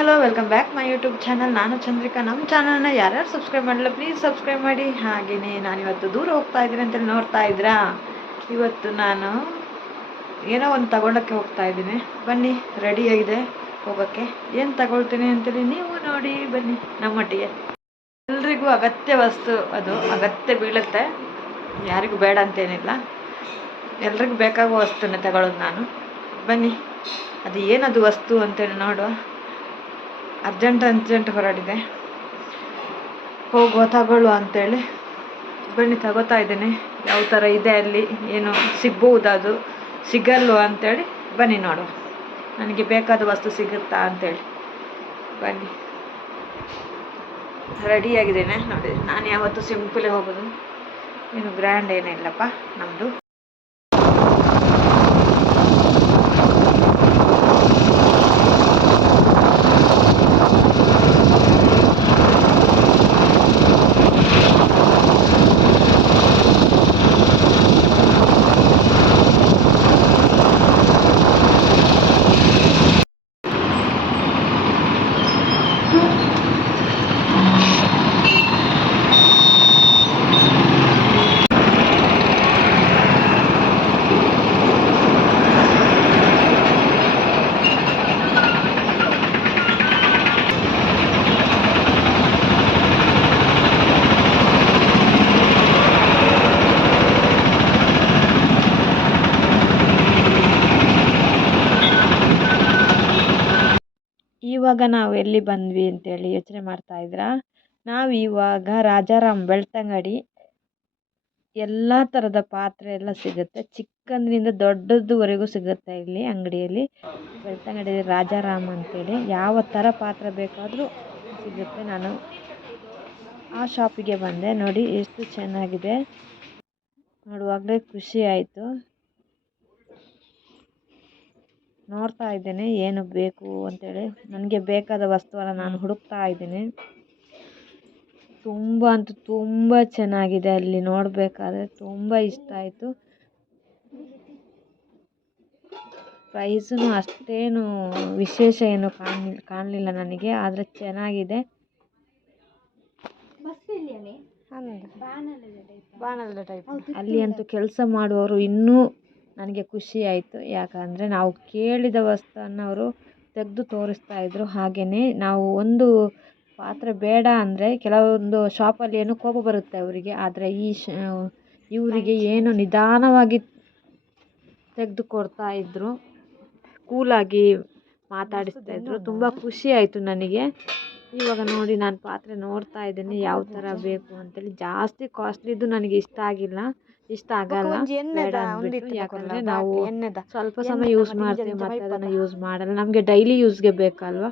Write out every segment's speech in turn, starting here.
Hello, welcome back my YouTube channel. ನಾನು ಚಂದ್ರಿಕಾ. ನಮ್ಮ ಚಾನಲ್ನ ಯಾರ್ಯಾರು ಸಬ್ಸ್ಕ್ರೈಬ್ ಮಾಡಿಲ್ಲ ಪ್ಲೀಸ್ ಸಬ್ಸ್ಕ್ರೈಬ್ ಮಾಡಿ. ಹಾಗೆಯೇ ನಾನಿವತ್ತು ದೂರ ಹೋಗ್ತಾ ಇದ್ದೀನಿ ಅಂತೇಳಿ ನೋಡ್ತಾ ಇದ್ರಾ. ಇವತ್ತು ನಾನು ಏನೋ ಒಂದು ತಗೊಳ್ಳೋಕ್ಕೆ ಹೋಗ್ತಾ ಇದ್ದೀನಿ. ಬನ್ನಿ, ರೆಡಿಯಾಗಿದೆ ಹೋಗೋಕ್ಕೆ. ಏನು ತಗೊಳ್ತೀನಿ ಅಂತೇಳಿ ನೀವು ನೋಡಿ ಬನ್ನಿ ನಮ್ಮೊಟ್ಟಿಗೆ. ಎಲ್ರಿಗೂ ಅಗತ್ಯ ವಸ್ತು, ಅದು ಅಗತ್ಯ ಬೀಳುತ್ತೆ, ಯಾರಿಗೂ ಬೇಡ ಅಂತೇನಿಲ್ಲ, ಎಲ್ರಿಗೂ ಬೇಕಾಗುವ ವಸ್ತುನೇ ತಗೊಳ್ಳೋದು ನಾನು. ಬನ್ನಿ, ಅದು ಏನದು ವಸ್ತು ಅಂತೇಳಿ ನೋಡುವ. ಅರ್ಜೆಂಟ್ ಹೊರಡಿದೆ, ಹೋಗುವ ತಗೊಳ್ಳುವ ಅಂತೇಳಿ. ಬನ್ನಿ, ತಗೋತಾ ಇದ್ದೀನಿ. ಯಾವ ಥರ ಇದೆ, ಅಲ್ಲಿ ಏನು ಸಿಗ್ಬೋದಾ, ಅದು ಸಿಗಲ್ವ ಅಂತೇಳಿ ಬನ್ನಿ ನೋಡುವ. ನನಗೆ ಬೇಕಾದ ವಸ್ತು ಸಿಗುತ್ತಾ ಅಂತೇಳಿ. ಬನ್ನಿ, ರೆಡಿಯಾಗಿದ್ದೇನೆ ನೋಡಿ. ನಾನು ಯಾವತ್ತೂ ಸಿಂಪಲೇ ಹೋಗೋದು, ಏನು ಗ್ರ್ಯಾಂಡ್ ಏನಿಲ್ಲಪ್ಪ ನಮ್ಮದು. ಇವಾಗ ನಾವು ಎಲ್ಲಿ ಬಂದ್ವಿ ಅಂತೇಳಿ ಯೋಚನೆ ಮಾಡ್ತಾ ಇದ್ರಾ. ನಾವು ಇವಾಗ ರಾಜಾರಾಮ್ ಬೆಳ್ತಂಗಡಿ. ಎಲ್ಲ ಥರದ ಪಾತ್ರೆ ಎಲ್ಲ ಸಿಗುತ್ತೆ, ಚಿಕ್ಕಂದ್ರಿಂದ ದೊಡ್ಡದುವರೆಗೂ ಸಿಗುತ್ತೆ ಇಲ್ಲಿ ಅಂಗಡಿಯಲ್ಲಿ. ಬೆಳ್ತಂಗಡಿ ರಾಜಾರಾಮ್ ಅಂತೇಳಿ ಯಾವ ಥರ ಪಾತ್ರೆ ಬೇಕಾದರೂ ಸಿಗುತ್ತೆ. ನಾನು ಆ ಶಾಪಿಗೆ ಬಂದೆ ನೋಡಿ, ಎಷ್ಟು ಚೆನ್ನಾಗಿದೆ ನೋಡುವಾಗಲೇ ಖುಷಿ ಆಯಿತು. ನೋಡ್ತಾ ಇದ್ದೇನೆ ಏನು ಬೇಕು ಅಂತೇಳಿ. ನನಗೆ ಬೇಕಾದ ವಸ್ತುವನ್ನು ನಾನು ಹುಡುಕ್ತಾ ಇದ್ದೀನಿ. ತುಂಬ ಅಂತೂ ತುಂಬ ಚೆನ್ನಾಗಿದೆ, ಅಲ್ಲಿ ನೋಡಬೇಕಾದ್ರೆ ತುಂಬ ಇಷ್ಟ ಆಯಿತು. ಪ್ರೈಸೂ ಅಷ್ಟೇನು ವಿಶೇಷ ಏನು ಕಾಣಲಿಲ್ಲ ನನಗೆ, ಆದರೆ ಚೆನ್ನಾಗಿದೆ. ಬಾಣದ ಟೈಪ್ ಅಲ್ಲಿ ಅಂತೂ ಕೆಲಸ ಮಾಡುವವರು ಇನ್ನೂ ನನಗೆ ಖುಷಿ ಆಯಿತು. ಯಾಕಂದರೆ ನಾವು ಕೇಳಿದ ವಸ್ತುವನ್ನು ಅವರು ತೆಗೆದು ತೋರಿಸ್ತಾ ಇದ್ರು. ಹಾಗೆಯೇ ನಾವು ಒಂದು ಪಾತ್ರೆ ಬೇಡ ಅಂದರೆ ಕೆಲವೊಂದು ಶಾಪಲ್ಲಿ ಏನೋ ಕೋಪ ಬರುತ್ತೆ ಅವರಿಗೆ, ಆದರೆ ಇವರಿಗೆ ಏನು ನಿಧಾನವಾಗಿ ತೆಗೆದು ಕೊಡ್ತಾ ಇದ್ದರು, ಕೂಲಾಗಿ ಮಾತಾಡಿಸ್ತಾ ಇದ್ರು. ತುಂಬ ಖುಷಿ ಆಯಿತು ನನಗೆ. ಇವಾಗ ನೋಡಿ, ನಾನು ಪಾತ್ರೆ ನೋಡ್ತಾ ಇದ್ದೀನಿ ಯಾವ ಥರ ಬೇಕು ಅಂತೇಳಿ. ಜಾಸ್ತಿ ಕಾಸ್ಟ್ಲಿದು ನನಗೆ ಇಷ್ಟ ಆಗಲ್ಲ, ಬೇಡ ಅಂದ್ಬಿಟ್ಟು. ಯಾಕಂದರೆ ನಾವು ಸ್ವಲ್ಪ ಸಮಯ ಯೂಸ್ ಮಾಡ್ತೀವಿ ಮತ್ತು ಅದನ್ನು ಯೂಸ್ ಮಾಡಲ್ಲ. ನಮಗೆ ಡೈಲಿ ಯೂಸ್ಗೆ ಬೇಕಲ್ವ.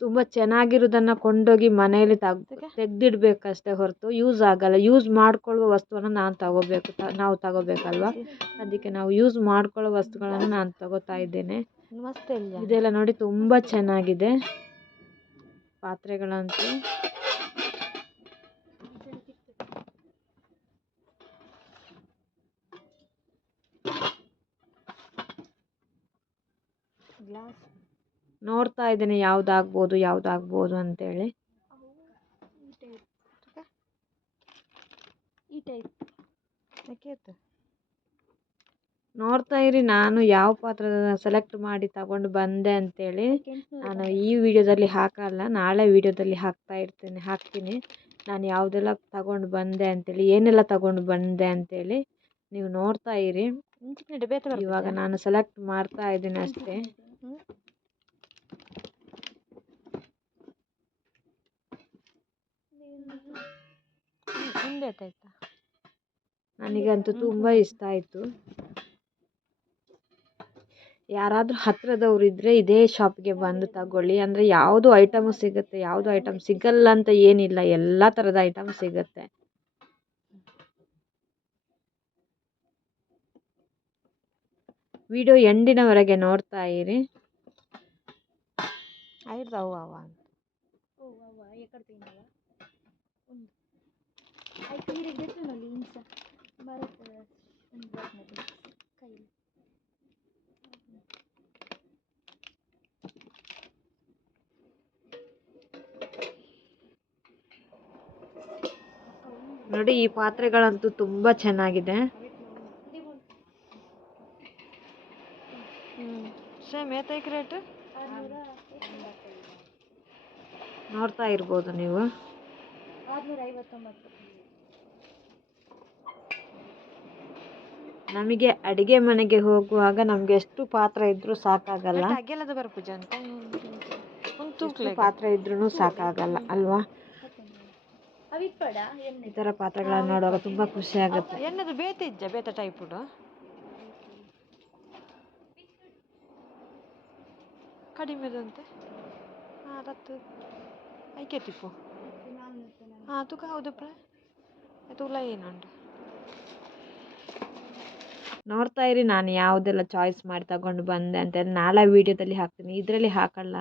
ತುಂಬ ಚೆನ್ನಾಗಿರೋದನ್ನು ಕೊಂಡೋಗಿ ಮನೆಯಲ್ಲಿ ತೆಗೆದಿಡ್ಬೇಕಷ್ಟೇ ಹೊರತು ಯೂಸ್ ಆಗಲ್ಲ. ಯೂಸ್ ಮಾಡ್ಕೊಳ್ಳುವ ವಸ್ತುವನ್ನು ನಾವು ತಗೋಬೇಕಲ್ವ. ಅದಕ್ಕೆ ನಾವು ಯೂಸ್ ಮಾಡ್ಕೊಳ್ಳೋ ವಸ್ತುಗಳನ್ನು ನಾನು ತಗೋತಾ ಇದ್ದೇನೆ. ಇದೆಲ್ಲ ನೋಡಿ ತುಂಬ ಚೆನ್ನಾಗಿದೆ ಪಾತ್ರೆಗಳಂತೂ. ನೋಡ್ತಾ ಇದ್ದೇನೆ ಯಾವ್ದಾಗ್ಬೋದು ಅಂತೇಳಿ. ನೋಡ್ತಾ ಇರಿ, ನಾನು ಯಾವ ಪಾತ್ರೆ ಸೆಲೆಕ್ಟ್ ಮಾಡಿ ತಗೊಂಡು ಬಂದೆ ಅಂತೇಳಿ. ನಾನು ಈ ವಿಡಿಯೋದಲ್ಲಿ ಹಾಕಲ್ಲ, ನಾಳೆ ವಿಡಿಯೋದಲ್ಲಿ ಹಾಕ್ತೀನಿ ನಾನು ಯಾವುದೆಲ್ಲ ತಗೊಂಡು ಬಂದೆ ಅಂತೇಳಿ, ಏನೆಲ್ಲ ತಗೊಂಡು ಬಂದೆ ಅಂತೇಳಿ. ನೀವು ನೋಡ್ತಾ ಇರಿ. ಇವಾಗ ನಾನು ಸೆಲೆಕ್ಟ್ ಮಾಡ್ತಾ ಇದ್ದೀನಿ ಅಷ್ಟೇ. ನನಗಂತೂ ತುಂಬ ಇಷ್ಟ ಆಯಿತು. ಯಾರಾದರೂ ಹತ್ತಿರದವ್ರು ಇದ್ದರೆ ಇದೇ ಶಾಪ್ಗೆ ಬಂದು ತಗೊಳ್ಳಿ. ಅಂದರೆ ಯಾವುದು ಐಟಮು ಸಿಗುತ್ತೆ, ಯಾವುದು ಐಟಮ್ ಸಿಗಲ್ಲ ಅಂತ ಏನಿಲ್ಲ, ಎಲ್ಲ ಥರದ ಐಟಮ್ ಸಿಗುತ್ತೆ. ವಿಡಿಯೋ ಎಂಡಿನವರೆಗೆ ನೋಡ್ತಾ ಇರಿ. ನೋಡಿ ಈ ಪಾತ್ರೆಗಳಂತೂ ತುಂಬ ಚೆನ್ನಾಗಿದೆ. ಸೇಮ್ ಏತೈಕ್ ರೇಟ್ ನೋಡ್ತಾ ಇರ್ಬೋದು ನೀವು. ನಮಗೆ ಅಡಿಗೆ ಮನೆಗೆ ಹೋಗುವಾಗ ನಮ್ಗೆ ಎಷ್ಟು ಪಾತ್ರೆ ಇದ್ರೂ ಸಾಕಾಗಲ್ಲ. ಎಷ್ಟು ಪಾತ್ರೆ ಇದ್ರೂ ಸಾಕಾಗಲ್ಲ ಅಲ್ವಾ. ಈ ತರ ಪಾತ್ರೆಗಳನ್ನ ನೋಡುವಾಗ ತುಂಬಾ ಖುಷಿ ಆಗುತ್ತೆ. ಎನ್ನದು ಬೇತೆ ಇಜ್ಜ ಬೇತ ಟೈಪ್ ಕಡಿಮೆದಂತೆ ರತ್ತು ಐಕೆ ತಿಪ್ಪು ತುಕ ಹೌದು ತುಲ ಏನುಂಟು ನೋಡ್ತಾ ಇರಿ. ನಾನು ಯಾವುದೆಲ್ಲ ಚಾಯ್ಸ್ ಮಾಡಿ ತಗೊಂಡು ಬಂದೆ ಅಂತ ನಾಳೆ ವಿಡಿಯೋದಲ್ಲಿ ಹಾಕ್ತೀನಿ, ಇದರಲ್ಲಿ ಹಾಕಲ್ಲ.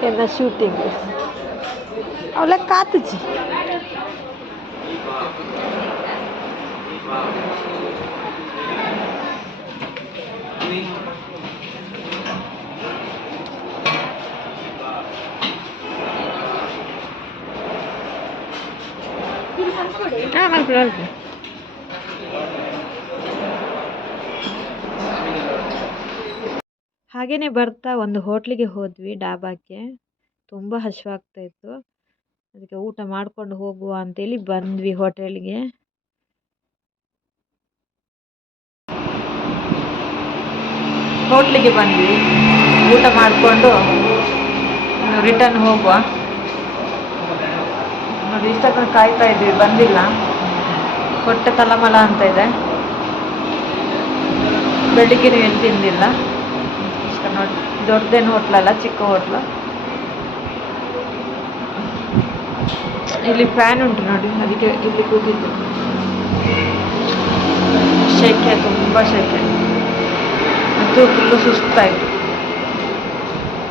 Kena shooting. Oleh kata je. Malcolm. ಹಾಗೇನೆ ಬರ್ತಾ ಒಂದು ಹೋಟ್ಲಿಗೆ ಹೋದ್ವಿ, ಡಾಬಾಕ್ಕೆ. ತುಂಬ ಹಸಿವಾಗ್ತಾ ಇತ್ತು, ಅದಕ್ಕೆ ಊಟ ಮಾಡ್ಕೊಂಡು ಹೋಗುವ ಅಂತೇಳಿ ಬಂದ್ವಿ ಹೋಟೆಲ್ಗೆ. ಹೋಟ್ಲಿಗೆ ಬಂದ್ವಿ, ಊಟ ಮಾಡಿಕೊಂಡು ರಿಟರ್ನ್ ಹೋಗುವ ನೋಡಿ. ಇಷ್ಟೊತ್ತು ಕಾಯ್ತಾ ಇದ್ವಿ, ಬಂದಿಲ್ಲ. ಹೊಟ್ಟೆ ತಳಮಳ ಅಂತ ಇದೆ, ಬೆಳಿಗ್ಗೆ ಏನು ತಿಂದಿಲ್ಲ. ಇಷ್ಟ ನೋಡಿ, ದೊಡ್ಡದೇನು ಹೋಟ್ಲಲ್ಲ, ಚಿಕ್ಕ ಹೋಟ್ಲು. ಇಲ್ಲಿ ಫ್ಯಾನ್ ಉಂಟು ನೋಡಿ, ಅದಕ್ಕೆ ಇಲ್ಲಿ ಕೂತಿದ್ದು. ಶೆಕೆ, ತುಂಬ ಶೆಕೆ, ಮತ್ತು ಫುಲ್ಲು ಸುಸ್ತಾಯಿತು.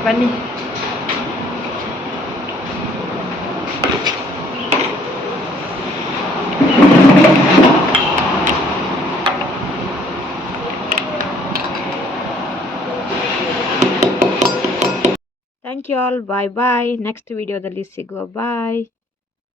ಬನ್ನಿ. Thank you all. Bye bye. Next ವಿಡಿಯೋದಲ್ಲಿ ಸಿಗುವ. ಬಾಯ್.